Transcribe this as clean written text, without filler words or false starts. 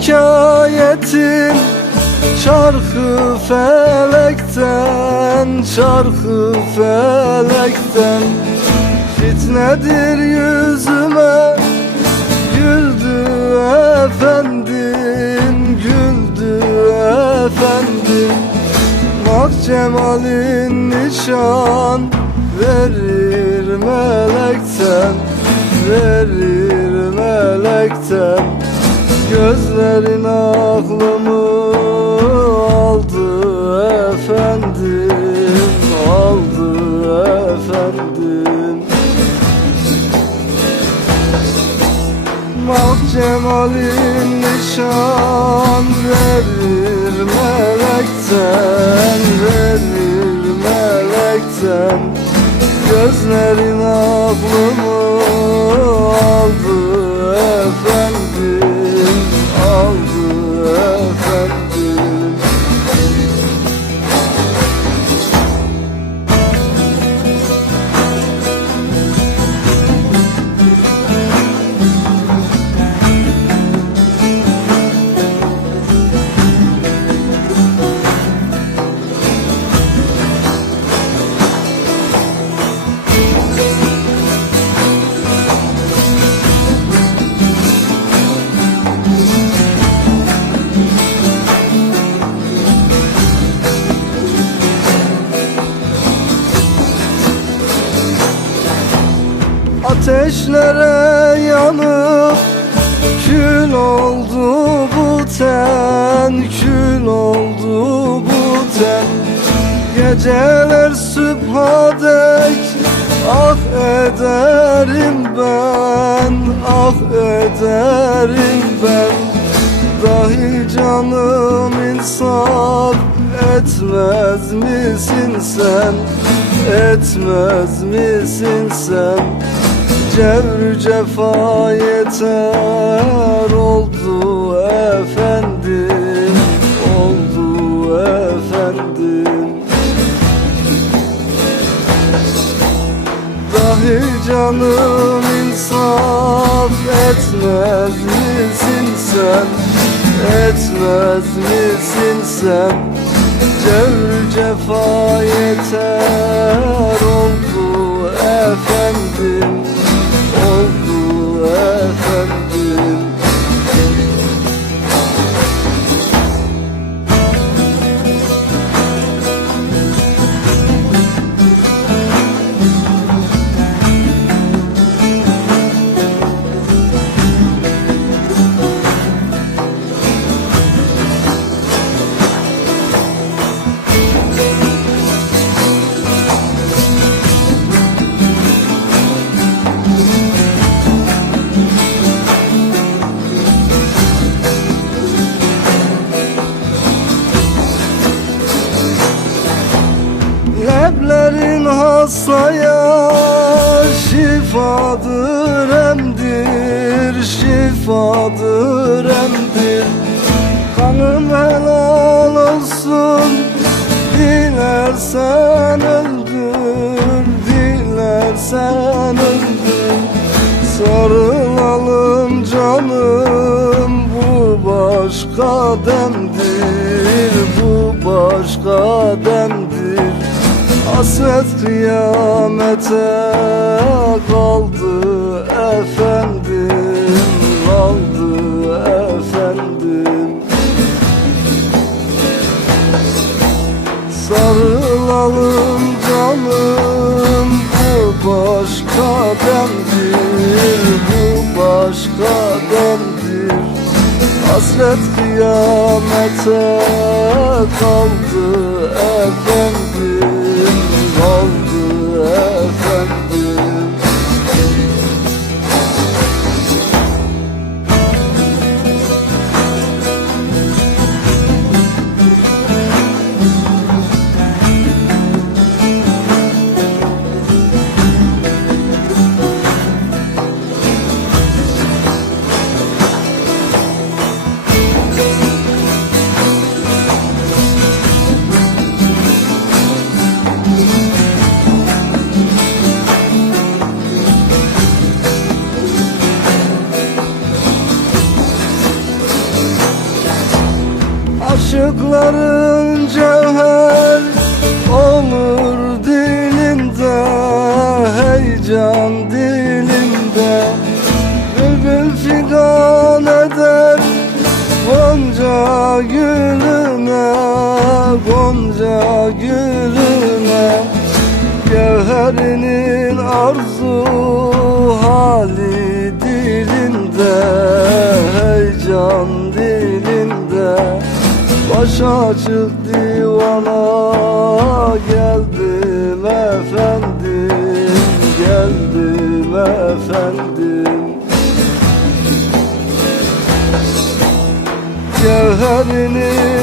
şikayetin çarkı felekten, çarkı felekten. Fitnedir yüzüme güldü efendim, güldü efendim. Mak cemalin nişan verir melekten, verir melekten. Gözlerin aklımı aldı efendim, aldı efendim. Mak cemalin nişan verir melekten, verir melekten. Gözlerin aklımı aldı efendim, aldı efendim. Ateşlere yanıp kül oldu bu ten, kül oldu bu ten. Geceler sübha dek ah ederim ben, ah ederim ben. Dahi canım insaf etmez misin sen, etmez misin sen? Cevr cefa yeter oldu efendim, oldu efendim. Dahi canım insaf etmez misin sen, etmez misin sen? Cevr cefa yeter oldu efendim, oldu efendim. Leblerin hastaya şifadır emdir, şifadır emdir. Kanım helal olsun, dilersen öldür, dilersen öldür. Sarılalım canım, bu başka demdir, bu başka demdir. Hasret kıyamete kaldı efendim, kaldı efendim. Sarılalım canım, bu başka demdir, bu başka demdir. Hasret kıyamete kaldı efendim, kaldı efendim. nazarın cevher olur dilinde, heyecan dilinde. Bülbül figan eder Gonca gülüne, Gonca gülüne. Gevherinin arzu hali dilinde, heyecan dilinde. Baş açık divana geldim efendim, geldim efendim. Gevherinin